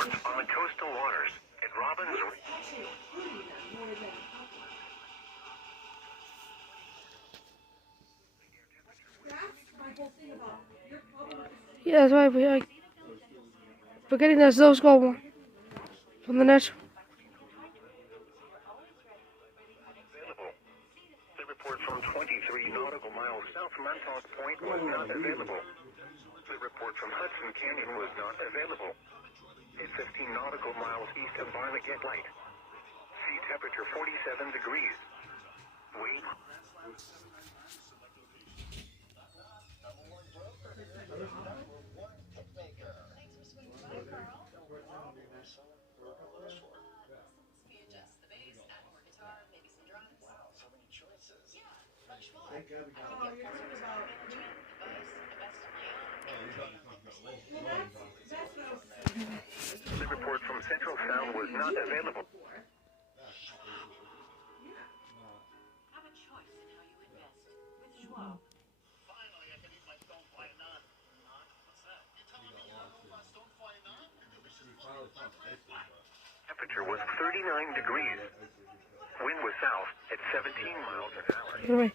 reports on the coastal waters at Robbins. Yeah, that's why we're getting that Squall one from the net. The report from 23 nautical miles south of Montauk Point was not available. The report from Hudson Canyon was not available. At 15 nautical miles east of Barnegat Light. Sea temperature 47 degrees. Wind. The report from Central Sound was not available. Have a choice in how you invest with Squall. Finally, I can eat my Snowfall naan. What's that? You telling me you don't know about Snowfall naan? Delicious Temperature was 39 degrees. Wind was south at 17 miles an hour. Anyway.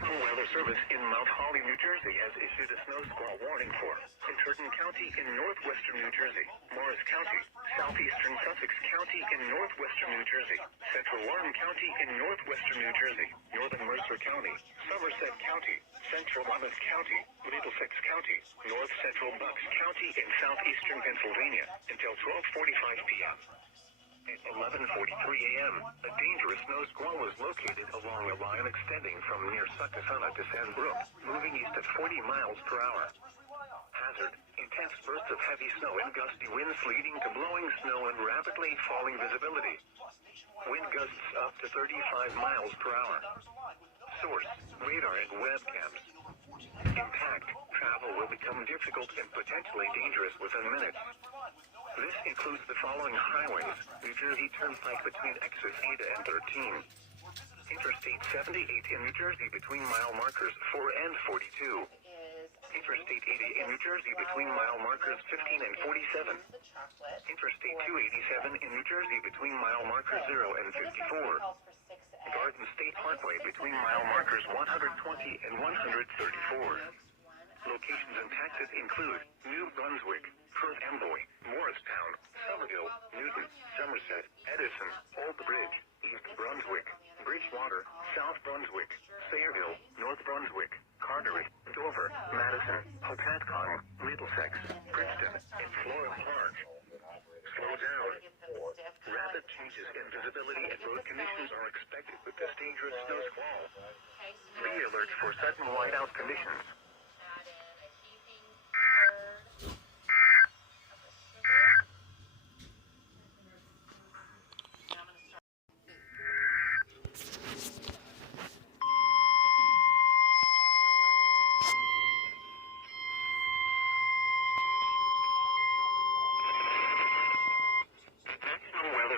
National Weather Service in Mount Holly, New Jersey has issued a snow squall warning for Trenton County in northwestern New Jersey, Morris County, southeastern Sussex County in northwestern New Jersey, central Warren County in northwestern New Jersey, northern Mercer County, Somerset County, central Monmouth County, Middlesex County, north central Bucks County in southeastern Pennsylvania until 12:45 p.m. At 11:43 a.m., a dangerous snow squall was located along a line extending from near Succothana to Sandbrook, moving east at 40 miles per hour. Hazard: intense bursts of heavy snow and gusty winds leading to blowing snow and rapidly falling visibility. Wind gusts up to 35 miles per hour. Source: radar and webcams. Impact: travel will become difficult and potentially dangerous within minutes. This includes the following highways: New Jersey Turnpike between exits 8 and 13. Interstate 78 in New Jersey between mile markers 4 and 42. Interstate 80 in New Jersey between mile markers 15 and 47. Interstate 287 in New Jersey between mile markers 0 and 54. Garden State Parkway between mile markers 120 and 134. Locations impacted include New Brunswick, Perth Amboy, Morristown, Somerville, Newton, Somerset, Edison, Old Bridge, East Brunswick, Bridgewater, South Brunswick, Sayreville, North Brunswick, Carteret, Dover, Madison, Hopatcong, Middlesex, Princeton, and Floral Park. Slow down. Rapid changes in visibility and road conditions are expected with this dangerous snow squall. Be alert for sudden whiteout conditions.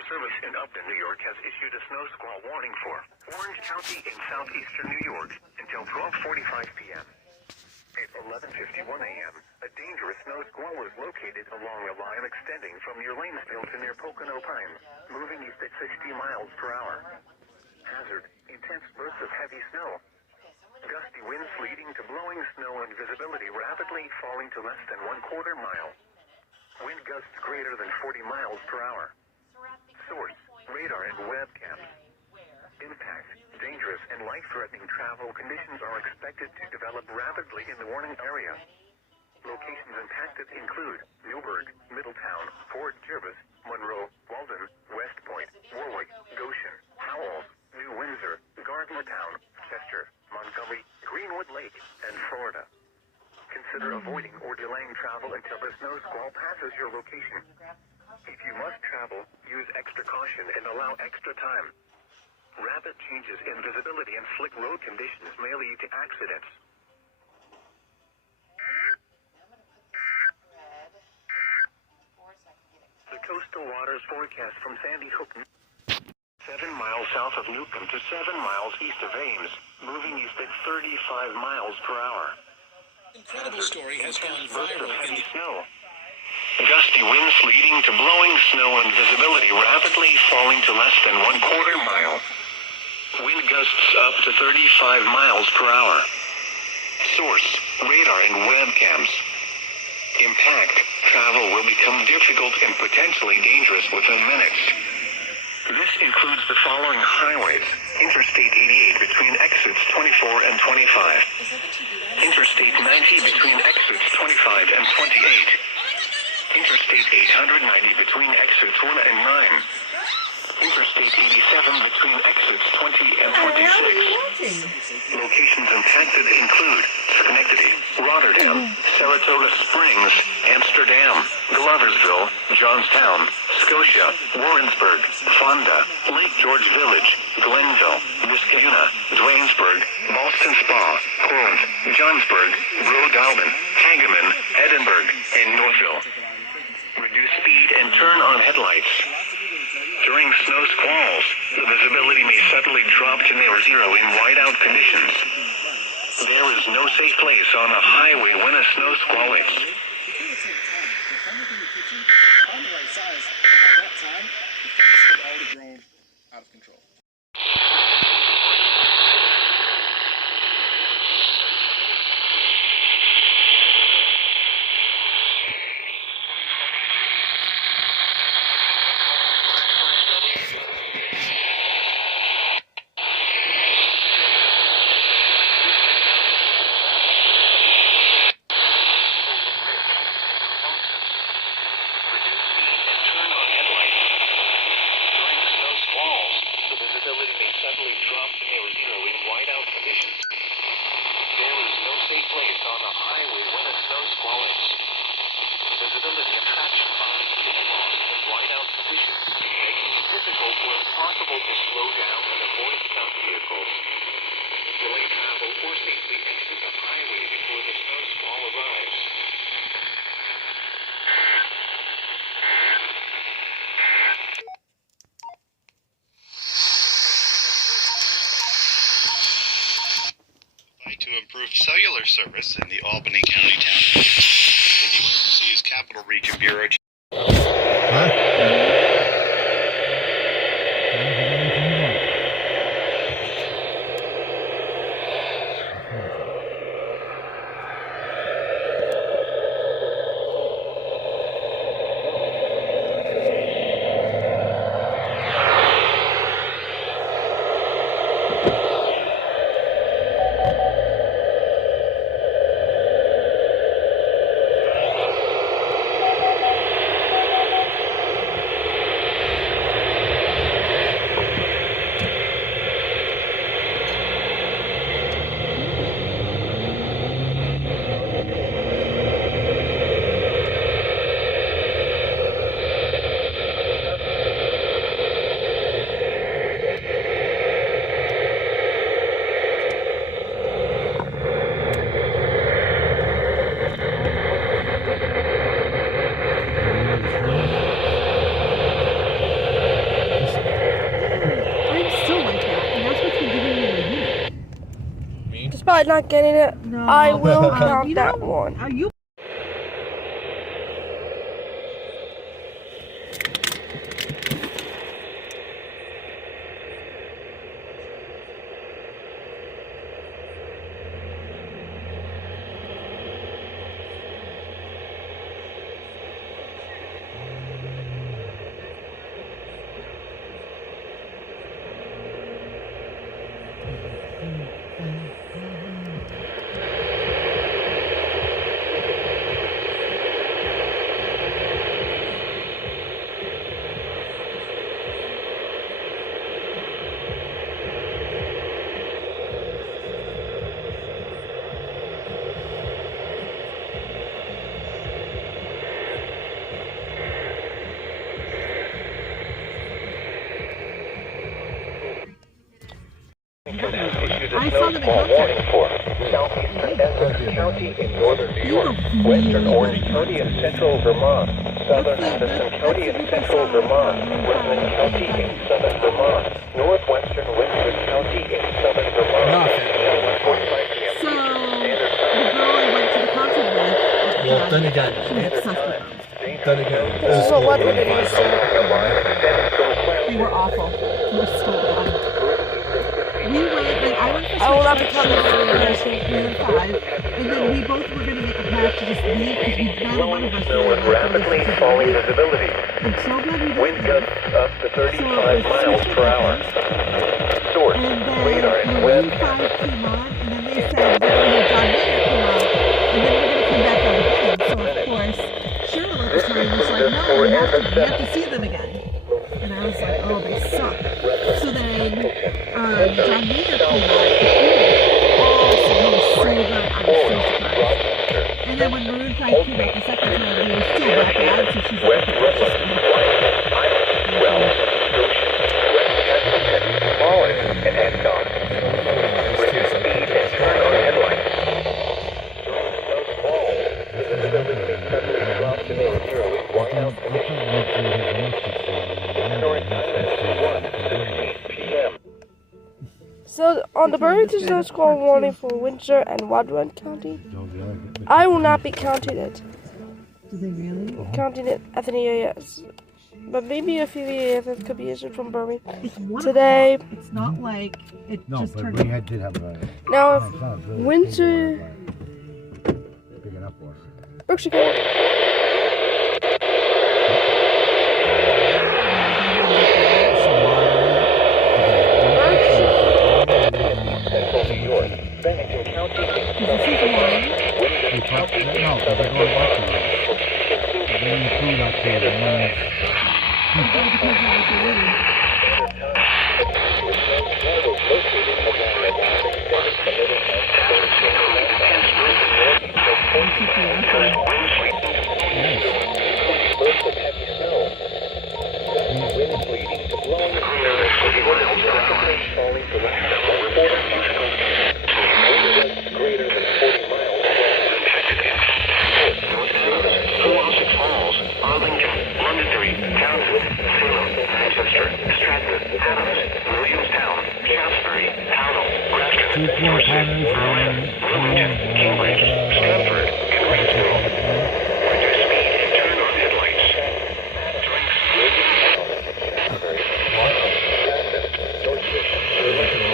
Service in Upton, New York has issued a snow squall warning for Orange County in southeastern New York until 12:45 p.m. At 11:51 a.m., a dangerous snow squall was located along a line extending from near Lanesville to near Pocono Pines, moving east at 60 miles per hour. Hazard: intense bursts of heavy snow. Gusty winds leading to blowing snow and visibility rapidly falling to less than 1/4 mile. Wind gusts greater than 40 miles per hour. Source: radar and webcams. Impact: dangerous and life-threatening travel conditions are expected to develop rapidly in the warning area. Locations impacted include Newburgh, Middletown, Fort Jervis, Monroe, Walden, West Point, Warwick, Goshen, Howells, New Windsor, Gardnertown, Chester, Montgomery, Greenwood Lake, and Florida. Consider avoiding or delaying travel until the snow squall passes your location. If you must travel, use extra caution and allow extra time. Rapid changes in visibility and slick road conditions may lead to accidents. The coastal waters forecast from Sandy Hook, 7 miles south of Newcomb to 7 miles east of Ames, moving east at 35 miles per hour. Incredible story has gone Bursts of viral in heavy the snow. Gusty winds leading to blowing snow and visibility rapidly falling to less than 1/4 mile. Wind gusts up to 35 miles per hour. Source, radar and webcams. Impact, travel will become difficult and potentially dangerous within minutes. This includes the following highways. Interstate 88 between exits 24 and 25. Interstate 90 between exits 25 and 28. Interstate 890 between exits 1 and 9. Interstate 87 between exits 20 and 26. Locations impacted include Schenectady, Rotterdam, Saratoga Springs, Amsterdam, Gloversville, Johnstown, Scotia, Warrensburg, Fonda, Lake George Village, Glenville, Viscayuna, Dwaynesburg, Boston Spa, Corinth, Johnsburg, Rhode Island, Hageman, Edinburgh, and Northville. Reduce speed and turn on headlights. During snow squalls, the visibility may suddenly drop to near zero in whiteout conditions. There is no safe place on a highway when a snow squall hits. on the right size, and by that time, the things had already grown out of control. To improve cellular service in the Albany County town of the USC's Capital Region Bureau. Despite not getting it, I will count that one. Are you? I saw the warning for southeastern Essex County in northern New York, western Orange County in central Vermont, southern Madison County in central Vermont, Whitman County in southern Vermont, northwestern Winthrop County in southern Vermont, and 45 Then again, then again. This is what weather it is. They were awful. They were so bad. We went, like, I went for I will not be Switch coming Switch for you. we were 5, and then we both were going to make a pact to just leave because neither one of us Snow with rapidly falling visibility. I'm so glad we Wind did. gusts up to 35 miles per hour. Source, And then radar and Maroon web. 5 came on, and then they said we're going to have John Mayer come on, and then we're going to come back out again. So of course, Cheryl at the time was like, no, we have to see them again. And I was like, oh, they suck. So then John Mayer came on. Awesome, he was so good. I was so surprised. And then when Maroon 5 came out the second time, they were still that bad, so she's like, West Russian, well, Wallace and Hancock. Reduce speed and turn on headlights. Squall. The visibility suddenly dropped to near zero in 1,000 p.m. So on the bird, there's no squall warning for Windsor and Wadman County. I will not be counting it. do they really? Counting it as an EAS. But maybe a few EAS could be issued from Birmingham. It's 1 Today. o'clock. It's not like it No, just but turned. we did have a. Now, it's not really Windsor, big enough for us. Berkshire County. Central New York. Bennington County. No, because they're going back to it. They include up to the Winds leading to blowing falling to greater than 40 miles. Squalls, Arlington, Londonderry, Townsend, Salem, Manchester, Stratford, Adams, Williamstown, Shaftesbury, Howell, Grafton, Dorset, Berlin, Wilmington, Cambridge, Stamford, and Ricksville. Reduce speed and turn on headlights.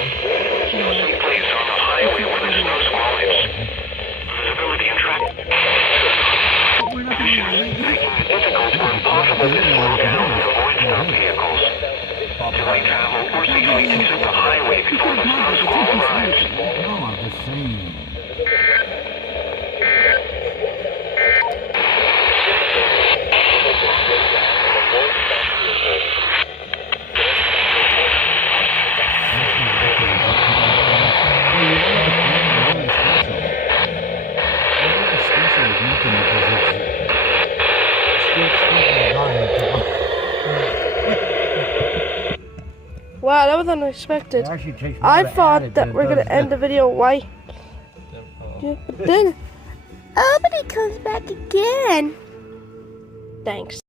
Someplace on the highway where the snow squall hits. Visibility and track. Conditions making it difficult or impossible to slow down and avoid stop vehicles. Delay travel or safely exit the highway before the snow squall arrives. No, I'm just saying. Wow, that was unexpected. It actually takes I more to add thought it that than it we're gonna does end the this. video right. Yeah, but then Albany comes back again. Thanks.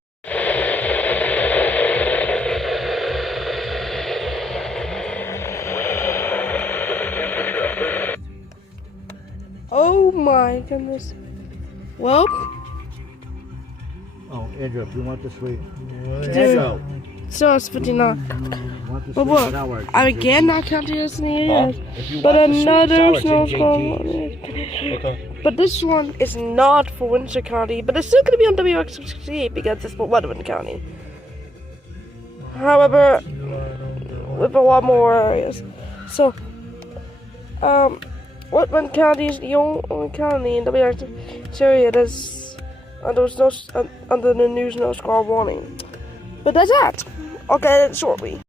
Oh my goodness. Well, Oh, Andrew, if you want this week, dude, so it's 59. want this But week, look, that works. I again not counting this in the EAS, If you but want the sweet another sour snowstorm. Okay. But this one is not for Windsor County, but it's still going to be on WX68 because it's for Weatherman County. However, with a lot more areas. So, Weatherman County is the only county in WX area that's under the new snow squall warning. But that's that. I'll get it shortly.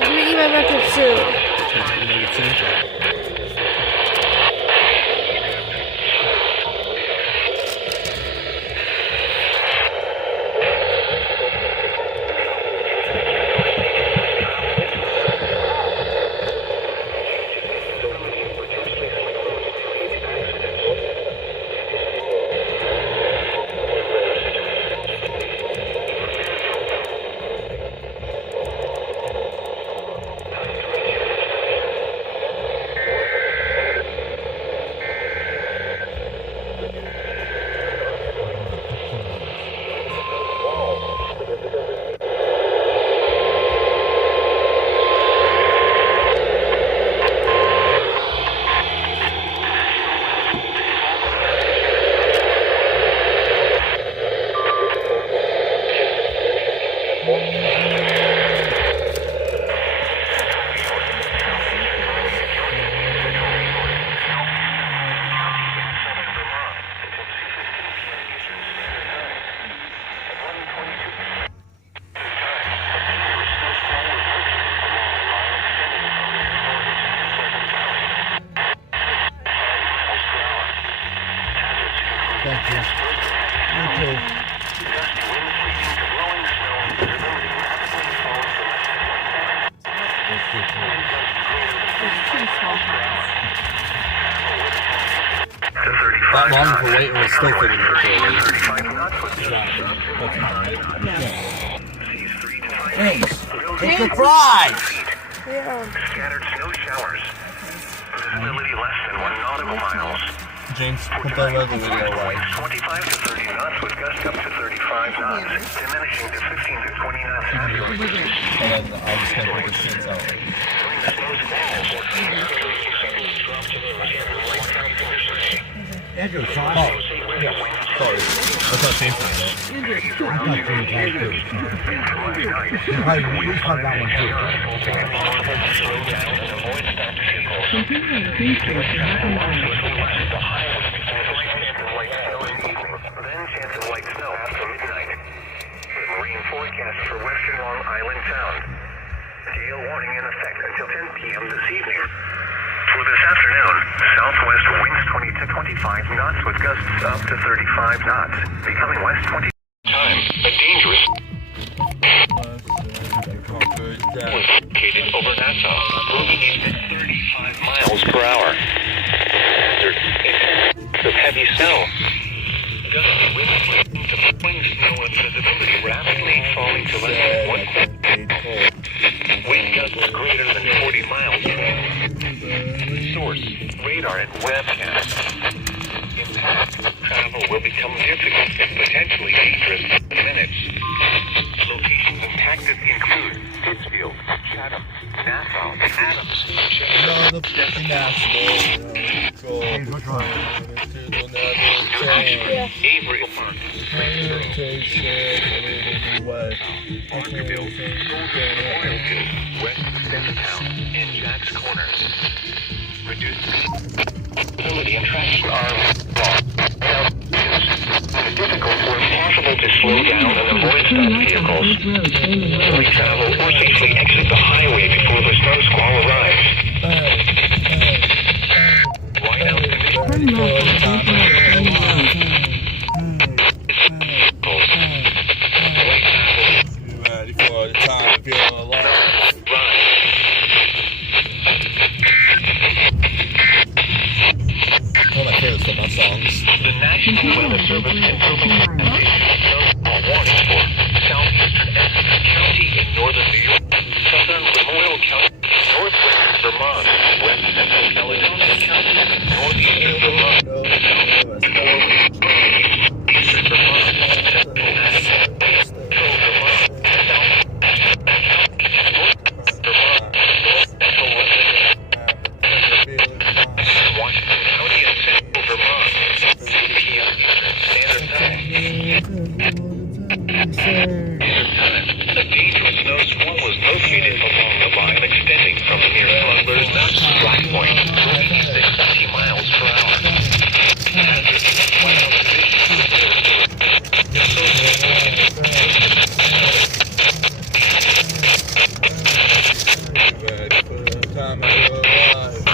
We even met it soon. Thank you. You too. Gusty winds leading to blowing snow and visibility rapidly falling to less than 1 That's good too. wind gusts greater than There's 2 small cars. to 35 That long knots. for wait was still fitting there too. 35 knots with That's alright. seas 3 to 5 Hey, feet. take a prize! Yeah. Scattered snow showers. Visibility less than 1 nautical miles. James, put that other video away. Winds 25 to 30 knots with gusts up to 35 knots, diminishing to 15 to 20 knots afterwards. And then I was gonna put the shits out. During the snow squalls, drop to the Andrew, Oh, Sean. yeah. Sorry. That's not James doing it. I thought James had too. He's probably got one too. Then chance of light snow after midnight. The marine forecast for western Long Island Sound. Gale warning in effect until 10 p.m. this evening. For this afternoon, southwest winds 20 to 25 knots with gusts up to 35 knots. Becoming west 20. Time, a dangerous located over Nassau, moving at 35 miles per hour. Of heavy snow. Gusty winds leading to blowing snow and visibility rapidly falling to less than 1 wind gusts greater than 40 miles per hour. Source, radar and webcast. Impact. Travel will become difficult and potentially dangerous in minutes. Locations impacted include Pittsfield, Chatham, Nassau, Adams, No, the fucking national. James, what's wrong? Yeah. Avery Park, Parkerville, Oilton, West Centertown, and Jack's Corners. Reduced visibility and traction are difficult or impossible to slow down and avoid stop vehicles. Slowly travel or safely exit the highway before the snow squall arrives. Whiteout Ready for the time to feel alive. One of my favorite football songs. The National Weather Service confirming snowfall warning for southeastern Essex County in northern New York, southern Memorial County, northwestern Vermont, west central Caledonia County, northeastern Vermont, southeastern Vermont, central Massachusetts, central Vermont, Washington County and central Vermont, 2 p.m. Standard Time. A dangerous snow squall was located along the line extending from near Smuggler's Nut to Black Point, moving at 60 miles per hour. After each wild conditions Ready for the time to feel alive.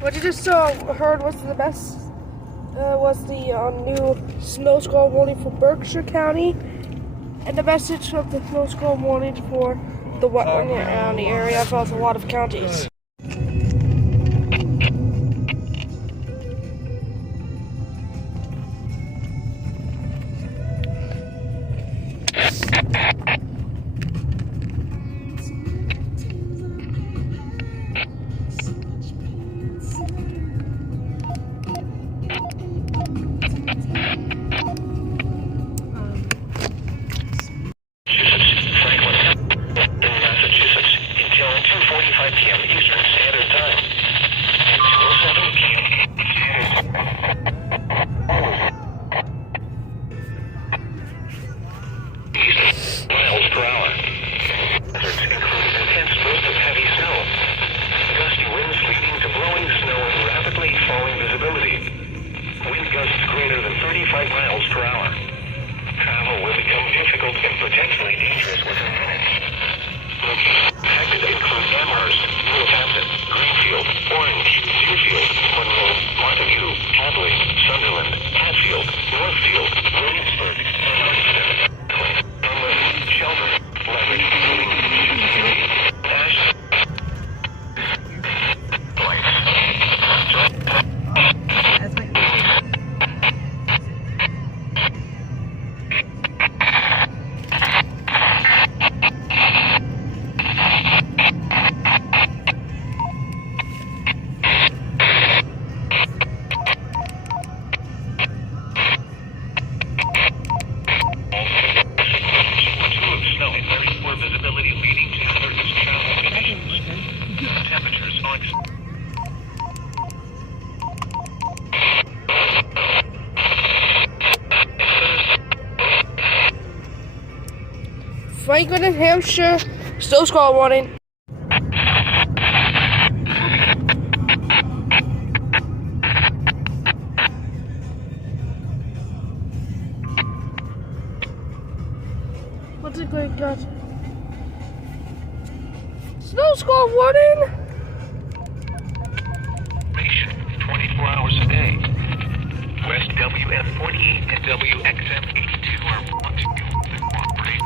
What you just heard was the best, was the new snow squall warning for Berkshire County, and the message of the snow squall warning for the wetland around the area across a lot of counties. 5 miles per hour. Travel will become difficult and potentially dangerous within minutes. Locations affected include Amherst, Northampton, Greenfield, Orange, Deerfield, Monroe, Montague, Hadley, Sunderland, Hatfield, Northfield, Williamsburg, Dunlop, Shelburne, Leverage, Nash, As my snow, very poor visibility leading to hazardous travel conditions. Temperatures on Franklin and Hampshire, snow squall warning. What's it going on? Snow squall warning! 24 hours a day. West WF48 and WXM82 are want to cooperate.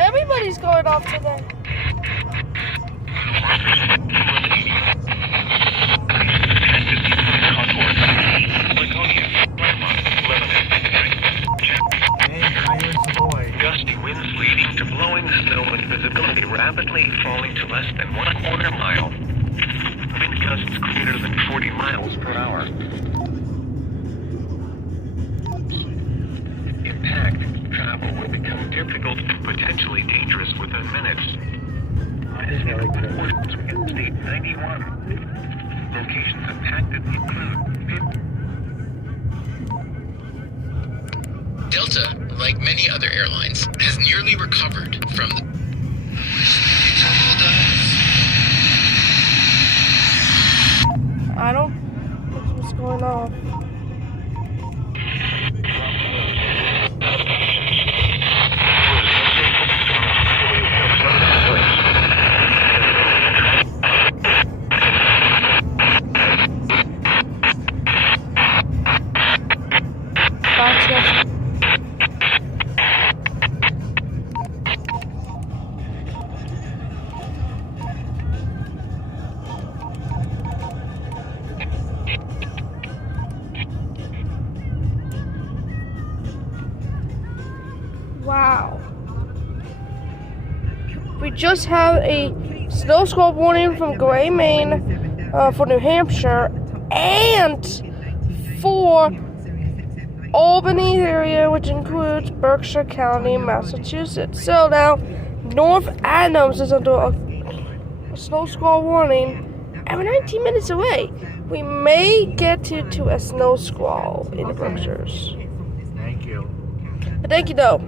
Everybody's going off today. Gusty winds leading to blowing snow and visibility rapidly falling to less than 1/4 mile. Wind gusts greater than 40 miles per hour. Impact travel will become difficult and potentially dangerous within minutes. State 91. Locations impacted include Delta, like many other airlines, has nearly recovered from the... I don't know what's going on. Gotcha. Wow. We just had a snow squall warning from Gray, Maine, for New Hampshire, and for Albany area, which includes Berkshire County, Massachusetts. So now, North Adams is under a snow squall warning, and we're 19 minutes away. We may get to a snow squall in the Berkshires. Thank you. But thank you, though.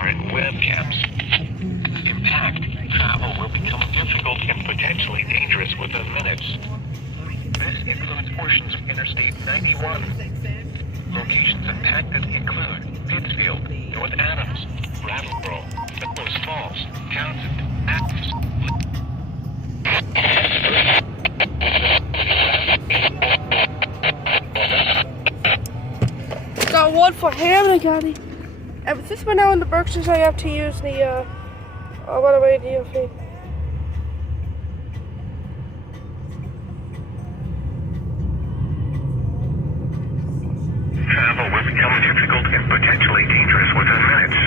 radar and webcams. In fact, travel will become difficult and potentially dangerous within minutes. This includes portions of Interstate 91. Locations impacted include Pittsfield, North Adams, Brattleboro, Squalls, Townsend, Athens. Got one for him, I got it. And since we're now in the Berkshires, I have to use the, what am I doing? Travel will become difficult and potentially dangerous within minutes.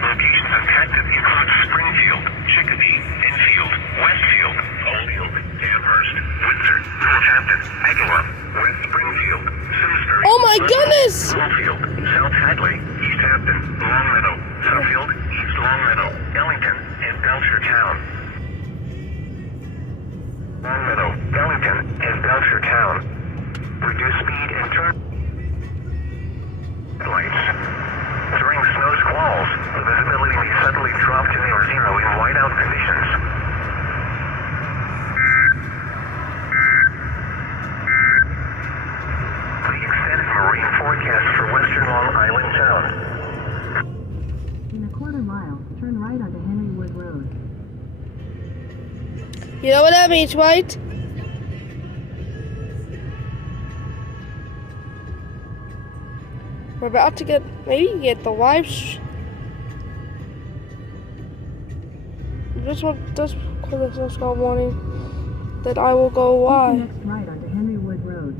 Locations impacted include Springfield, Chicopee, Enfield, Westfield, Holyoke, Amherst, Windsor, Northampton, Agawam, West Springfield, Simsbury. Oh my goodness! Bloomfield, South Hadley, East Hampton, Longmeadow, Suffield, East Longmeadow, Ellington, and Belchertown. Longmeadow, Ellington, and Belchertown. Reduce speed and turn lights. During snow squalls, the visibility may suddenly drop to near zero in whiteout conditions. The extended marine forecast for western Long Island Sound. In a quarter mile, turn right onto Henrywood Road. You know what that means, right? We're about to get the live. This one does call the Squall warning that I will go why. Next right onto Henrywood Road.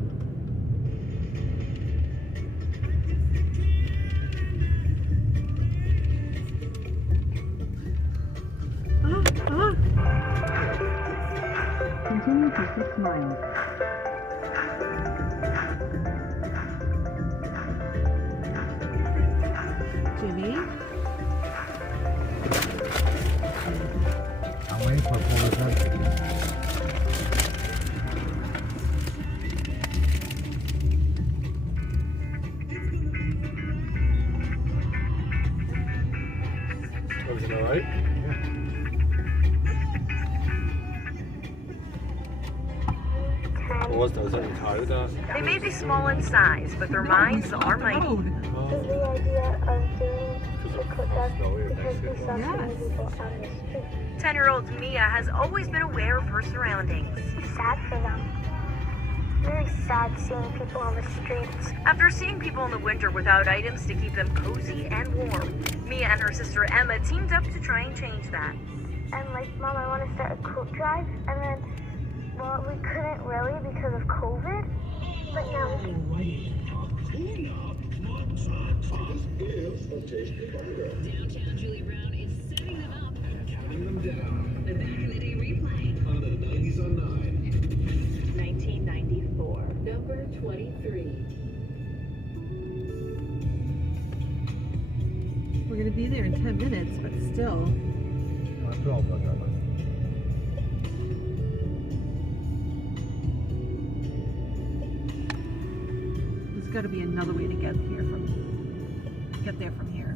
Continue for 6 miles. Jimmy? I'm waiting for full return. Everything alright? What was that? Was that an entire that? They may be small in size, but their minds are mighty. Is the idea of doing the cookout because we saw so many people on the street. 10-year-old Mia has always been aware of her surroundings. Sad for them. Really sad seeing people on the streets. After seeing people in the winter without items to keep them cozy and warm, Mia and her sister Emma teamed up to try and change that. And like, Mom, I want to start a coat drive. And then, well, we couldn't really because of COVID. But now we can. Downtown Julie Brown is setting them up and counting them down. The Back in the Day replay on the 90s on 9. 1994, number 23. We're going to be there in 10 minutes, but still. There's got to be another way to get there from here.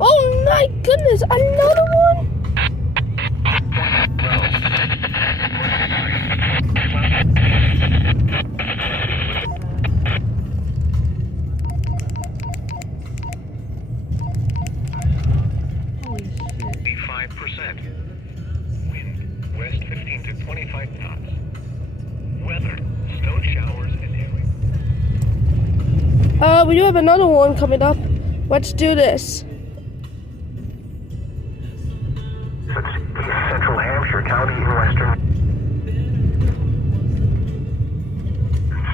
Oh my goodness, another one? Holy shit. 85%. Wind, west 15 to 25 knots. Weather, snow showers and hail. We do have another one coming up. Let's do this. East Central Hampshire County in western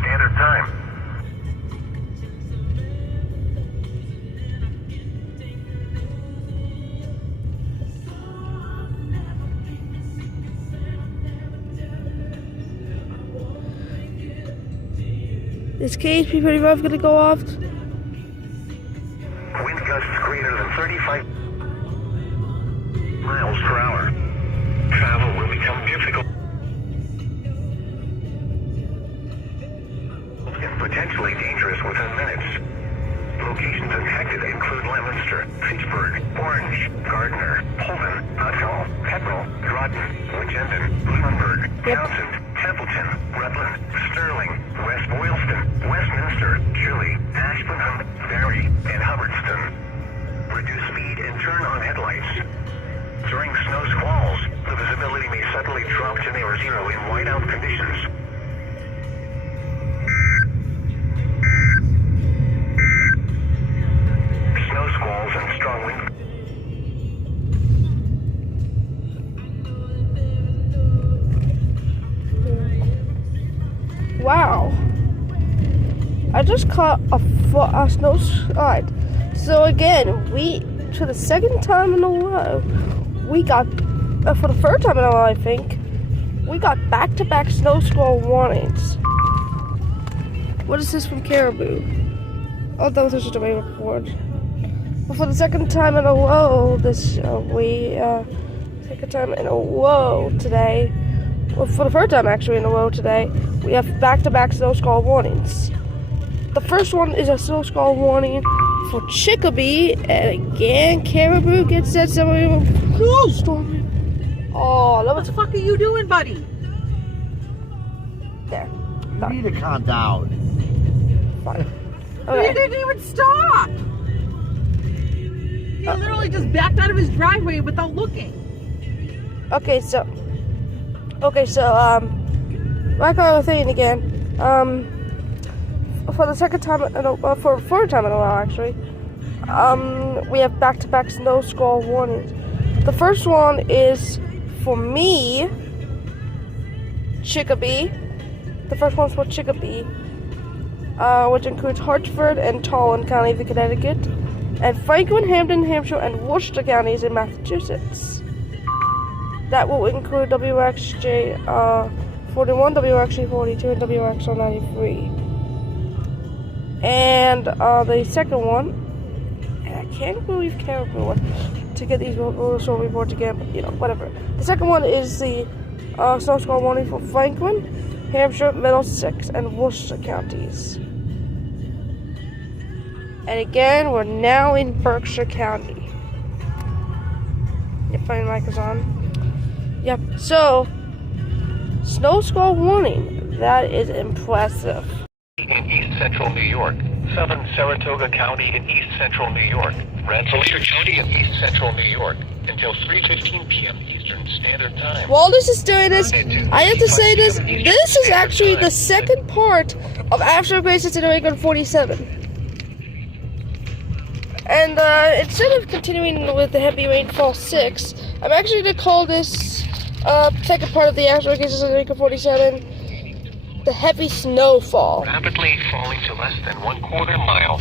Standard Time. This case pretty rough gonna go off. Wind gusts greater than 35 miles per hour. Travel will become difficult and potentially dangerous within minutes. Locations Leominster, Fitchburg, Orange, Gardner, Holden, Hudsall, Pepperell, Drodden, Winchendon, Lunenburg, Townsend, Templeton, Rutland, Sterling, West Boylston, Westminster, Chile, Ashburnham, Barry, and Hubbardston. Reduce speed and turn on headlights. During snow squalls, the visibility may suddenly drop to near zero in whiteout conditions. Snow squalls and strong wind. Wow. I just caught a snow slide. So again, for the second time in a row, we got, for the third time in a row I think, we got back-to-back snow squall warnings. What is this from Caribou? Oh, that was just a wave report. But for the second time in a row, second time in a row today, well, for the third time actually in a row today, we have back-to-back snow squall warnings. The first one is a snow squall warning for Chicopee, and again, Caribou gets that snowstorm. Oh, what the fuck are you doing, buddy? There. You need to calm down. Fine. Okay. He didn't even stop. He literally just backed out of his driveway without looking. Okay, so, like I was saying again, for the second time, for the third time in a row actually, we have back-to-back snow squall warnings. The first one is for me, Chicopee. The first one's for Chicopee, which includes Hartford and Tolland counties in Connecticut, and Franklin, Hampden, Hampshire, and Worcester counties in Massachusetts. That will include WXJ 41, WXJ 42, and WXR 93. And the second one, and I can't believe Caribou went to get these snow reports again, but you know, whatever. The second one is the snow squall warning for Franklin, Hampshire, Middlesex, and Worcester counties. And again, we're now in Berkshire County. Yep, my mic is on. Yep, so, snow squall warning. That is impressive. In East Central New York, Southern Saratoga County in East Central New York, Rensselaer County in East Central New York, until 3:15 p.m. Eastern Standard Time. While this is doing this, I have to say this. This is actually the second part of After Graces in New England 47. And instead of continuing with the Heavy Rainfall 6, I'm actually going to call this second part of the After Graces in New England 47 the Heavy Snowfall. Rapidly falling to less than 1/4 mile.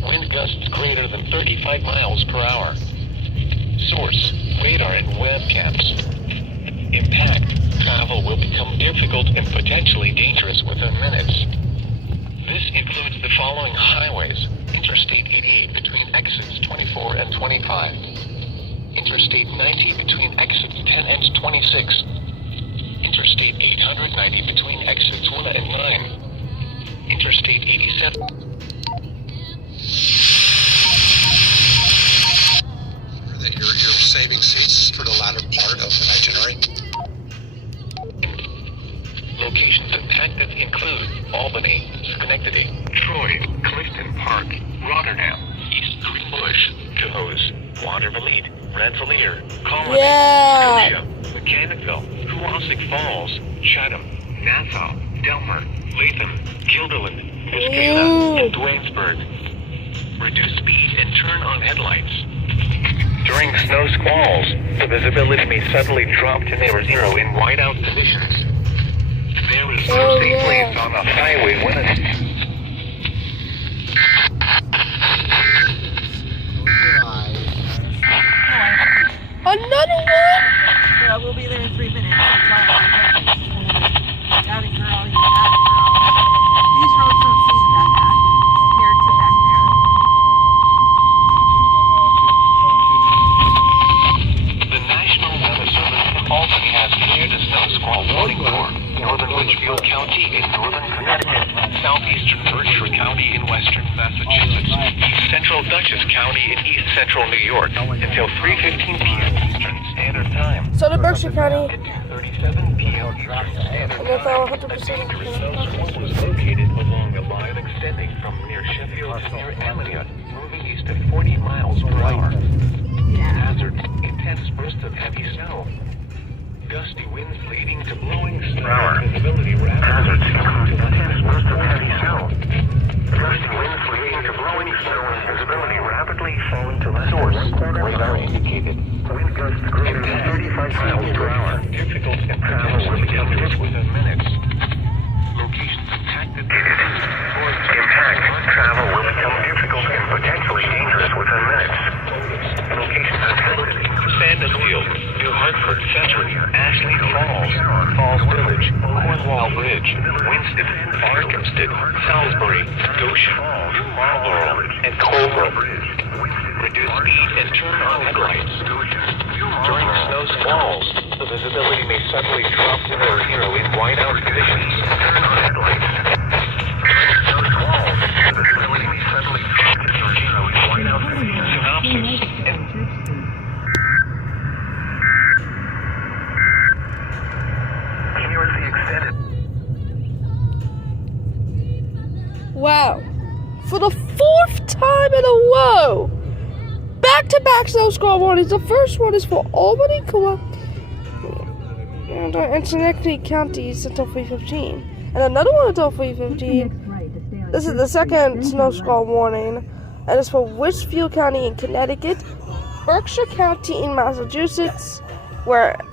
Wind gusts greater than 35 miles per hour. Source, radar and webcams. Impact, travel will become difficult and potentially dangerous within minutes. This includes the following highways: Interstate 88 between exits 24 and 25. Interstate 90 between exits 10 and 26. Interstate 890 between exits 1 and 9. Interstate 87. That you're saving seats for the latter part of an itinerary. Locations impacted include Albany, Schenectady, Troy, Clifton Park, Rotterdam, East Greenbush, Cohoes, Watervliet, Rensselaer, Colony, Scotia, Mechanicville, Kewasik Falls, Chatham, Nassau, Delmer, Latham, Guilderland, Niskayuna, and Dwaynesburg. Reduce speed and turn on headlights. During snow squalls, the visibility may suddenly drop to near zero in whiteout conditions. There is no safe place on the highway when it's... Another one? Yeah, we'll be there in 3 minutes. That's why I'm got it, girl. You got it, girl. These roads don't seem that bad. Compared to back there. The National Weather Service in Albany has cleared a snow squall warning for northern Litchfield County in northern Connecticut, southeast northwestern Massachusetts, east central Dutchess County in east central New York until 3:15 p.m. Eastern Standard Time. So the Berkshire County. At 2:37 p.m. Eastern Standard Time, a dangerous snowstorm was located along a line extending from near Sheffield to near Amiot, moving east at 40 miles per hour. Hazard, intense bursts of heavy snow. Gusty winds leading to blowing snow. Visibility hazards include intense bursts of heavy snow. Gusty winds leading to blowing snow and visibility rapidly falling to less than 1/4 radar indicated. Wind gusts greater than 35 miles per hour. Difficult and travel will become difficult within minutes. Locations impacted. Impact. Travel will become difficult and potentially dangerous within minutes. Locations impacted include Sandusfield, New Hartford, Sedgwick, Ashley Falls, Falls Village, Cornwall Bridge, Winston, Barkhamsted, Salisbury, Goshen, New Marlborough, and Colebrook. Reduce speed and turn on headlights. During snow squalls, the visibility may suddenly drop to near zero in whiteout conditions. Turn on headlights. Snow squalls, the visibility may suddenly drop to near zero in whiteout conditions. Synopsis. Here is the extended. Wow. For the 4th time in a row, back-to-back snow squall warnings. The first one is for Albany, and Schenectady counties until 3:15, and another one until 3:15. This is the second snow squall warning, and it's for Westfield County in Connecticut, Berkshire County in Massachusetts,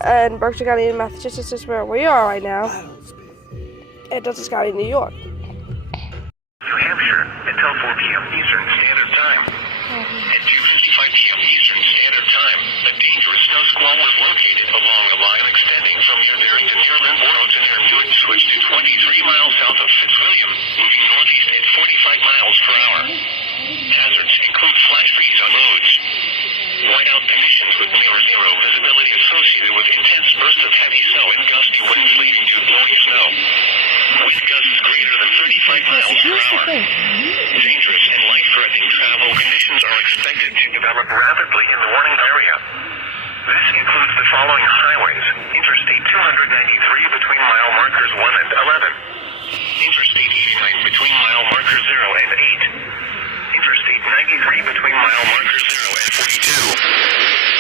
and Berkshire County in Massachusetts is where we are right now, and Dutchess County, New York. New Hampshire until 4 p.m. Eastern Standard Time. At 2:55 p.m. Eastern Standard Time, a dangerous snow squall was located along a line extending from near Barrington near Lyndborough to near Newark, switch to 23 miles south of Fitzwilliam, moving northeast at 45 miles per hour. Hazards include flash freeze on roads. Whiteout conditions with near zero visibility associated with intense bursts of heavy snow and gusty winds leading to blowing snow. Wind gusts greater than 35 miles per hour. Dangerous and life-threatening travel conditions are expected to develop rapidly in the warning area. This includes the following highways: Interstate 293 between mile markers 1 and 11. Interstate 89 between mile markers 0 and 8. Interstate 93 between mile markers 0 and 42.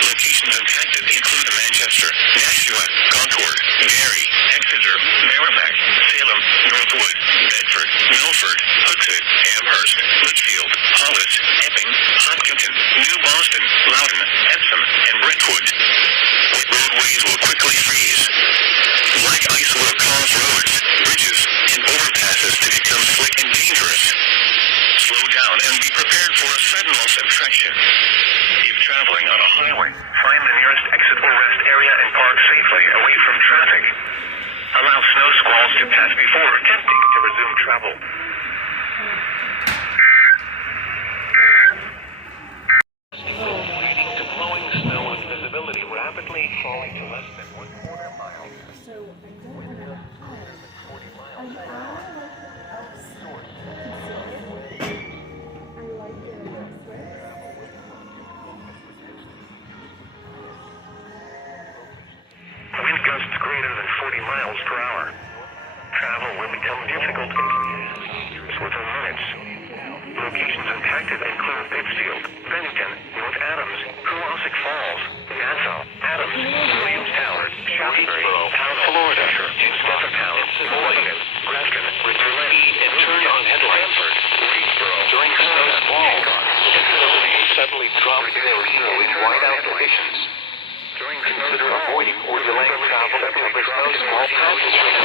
Locations impacted include Manchester, Nashua, Concord, Gary, Exeter, Merrimack, Salem, Northwood, Bedford, Milford, Hooksett, Amherst, Litchfield, Hollis, Epping, Hopkinton, New Boston, Loudoun, Epsom, and Brentwood. Wet roadways will quickly freeze. Black ice will cause roads, bridges, and overpasses to become slick and dangerous. Slow down and be prepared for a sudden subtraction. If traveling on a highway, find the nearest exit or rest area and park safely away from traffic. Allow snow squalls to pass before attempting to resume travel. Leading to blowing snow and visibility rapidly falling to less than 1/4 mile. Wind gusts greater than 40 miles per hour. Source. Wind gusts greater than 40 miles per hour. Travel will become difficult and dangerous within minutes. Locations impacted include Pittsfield, Bennington, North Adams, Kewaskum Falls, Nassau, Adams, Williamstown, Shaftesbury, Florida, Stephentown, Morgan, Grafton, Berlin, and turn on headlights. During snow squalls, visibility may suddenly drop to zero in whiteout conditions. Consider avoiding or delaying travel to cover snow squall conditions.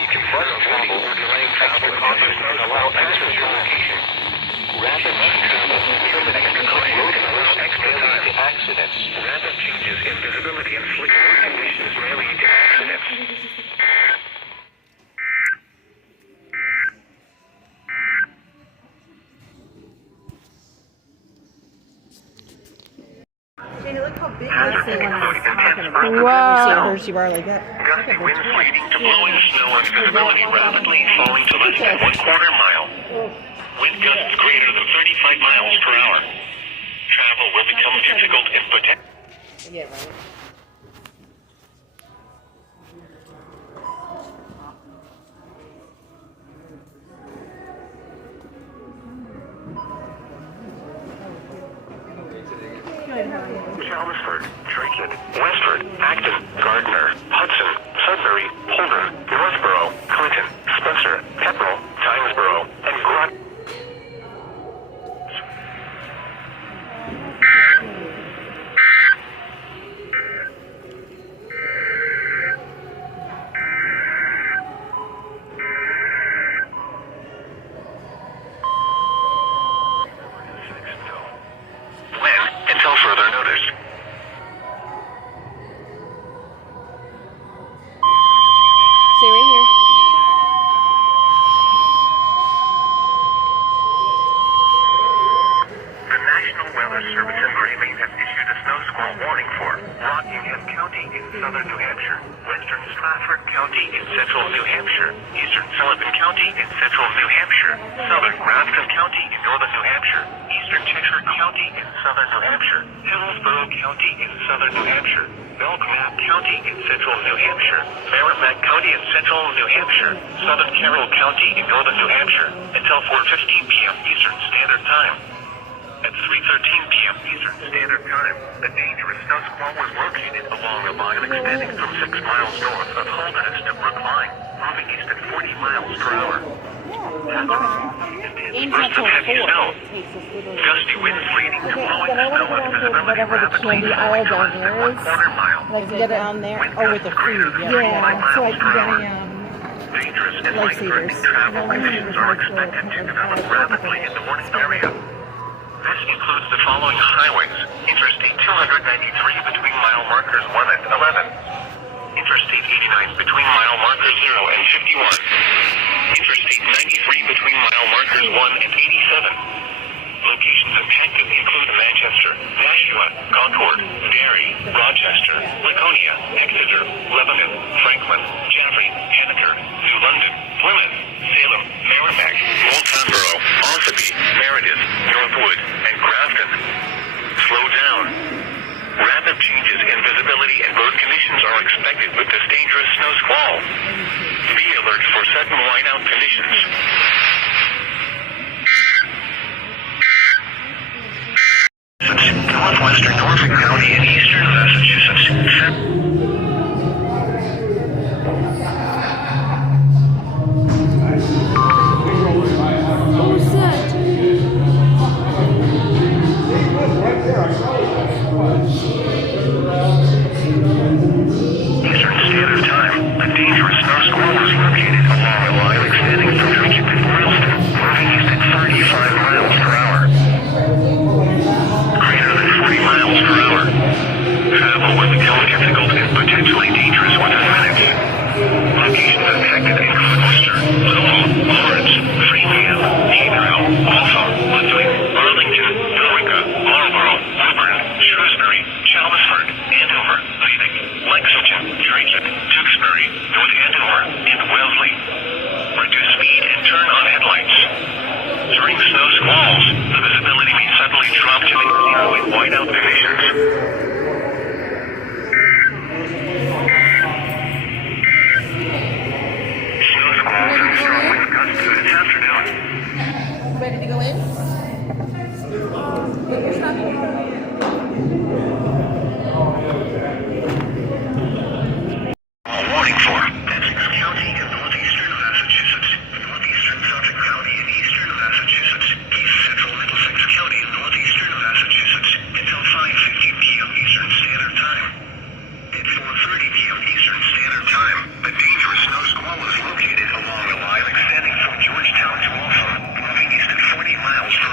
You can bus travel or delaying travel and allow extra locations. Rapid travel determine extra time and allow extra time to accidents. Rapid changes in visibility and slick road conditions may lead to accidents. Look how big I say when I was talking about it. Wow. You are like that. Gusty winds leading to blowing snow and visibility rapidly falling to less than 1/4 mile. Travel will become difficult and potential. Yeah, right. Chelmsford, Drayton, Westford, Acton, Gardner, Hudson, Sudbury, Holden, Northborough, Clinton, Spencer, Pepperell, Tynesboro, and Groton. When, until further notice. Stay right here. The National Weather Service in Grayling has issued a snow squall warning for Rockingham County in southern New Hampshire, western Stratford County in central New Hampshire, eastern Sullivan County in central New Hampshire, southern Grafton County in northern New Hampshire, eastern Cheshire County in southern New Hampshire, Hillsborough County in southern New Hampshire, Belknap County in central New Hampshire, Merrimack County in central New Hampshire, southern Carroll County in northern New Hampshire, until 4:15 p.m. Eastern Standard Time. At 3:13 p.m. Eastern Standard Time, a dangerous snow squall was located along a line extending from 6 miles north of Holderness to Brookline, moving east at 40 miles per hour. Bursts of heavy snow, gusty winds leading to blowing snow with visibility rapidly falling to less than 1/4 mile. Like get down there. Oh, with the food. Yeah, so I can get a Dangerous and life-threatening travel conditions are expected to develop rapidly in the warning area. This includes the following highways: Interstate 293 between mile markers 1 and 11. Interstate 89 between mile markers 0 and 51. Interstate 93 between mile markers 1 and 87. Locations impacted include Manchester, Nashua, Concord, Derry, Rochester, Laconia, Exeter, Lebanon, Franklin, Jaffrey, Henniker, New London, Plymouth, Salem, Merrimack, Moultonborough, Ossipee, Meredith, Northwood, and Grafton. Slow down. Rapid changes in visibility and road conditions are expected with this dangerous snow squall. Be alert for sudden whiteout conditions. Northwestern Norfolk County and eastern Massachusetts. Eastern Standard Time, a dangerous snow squall was located along a line extending from Drayton to Boylston, moving east at 35 miles per hour. Greater than 40 miles per hour. Travel will become difficult and potentially dangerous within minutes. Locations impacted include Worcester, Lowell, Lawrence, Freefield, Heathrow, Waltham, Ludwig, Arlington, Billerica, Marlborough, Woburn, Shrewsbury, Chelmsford, Andover, Leading, Lexington, Drayton, Tewksbury, North Andover, and Wellesley. Reduce speed and turn on headlights. During snow squalls, the visibility may suddenly drop to near zero in whiteout conditions. Snow squalls and strong wind gusts this afternoon. Ready to go in? Warning for Essex County in northeastern Massachusetts, northeastern Suffolk County in eastern Massachusetts, east central Middlesex County in northeastern Massachusetts, until 5:50 p.m. Eastern Standard Time. At 4:30 p.m. Eastern Standard Time, a dangerous snow squall is located along a line extending from Georgetown to Waltham, moving east at 40 miles per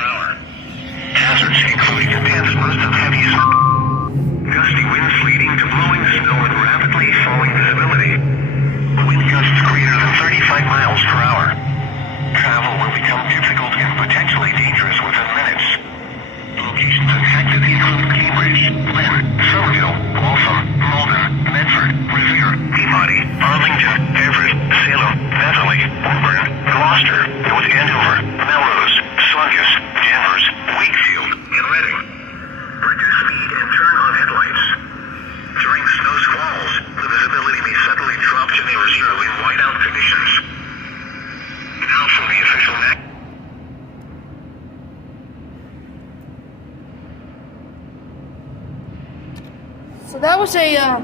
So that was a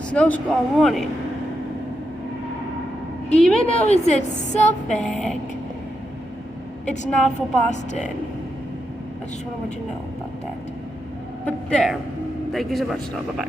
snow squall warning. Even though it's in Suffolk, it's not for Boston. I just want to let you know about that. But there. Thank you so much. Bye-bye.